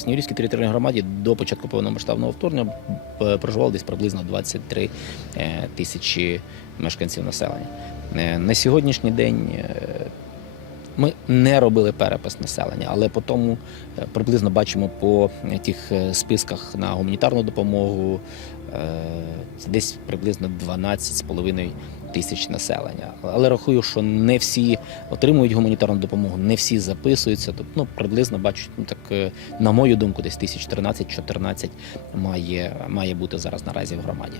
Снігурівській територіальній громаді до початку повномасштабного вторгнення е, проживало десь приблизно 23 е, тисячі мешканців населення. Е, На сьогоднішній день ми не робили перепис населення, але по тому приблизно бачимо по тих списках на гуманітарну допомогу десь приблизно 12,5 тисяч населення. Але рахую, що не всі отримують гуманітарну допомогу, не всі записуються. Тобто, ну, приблизно бачу, ну, так, е, на мою думку, десь тисяч 13-14 має, має бути зараз наразі в громаді.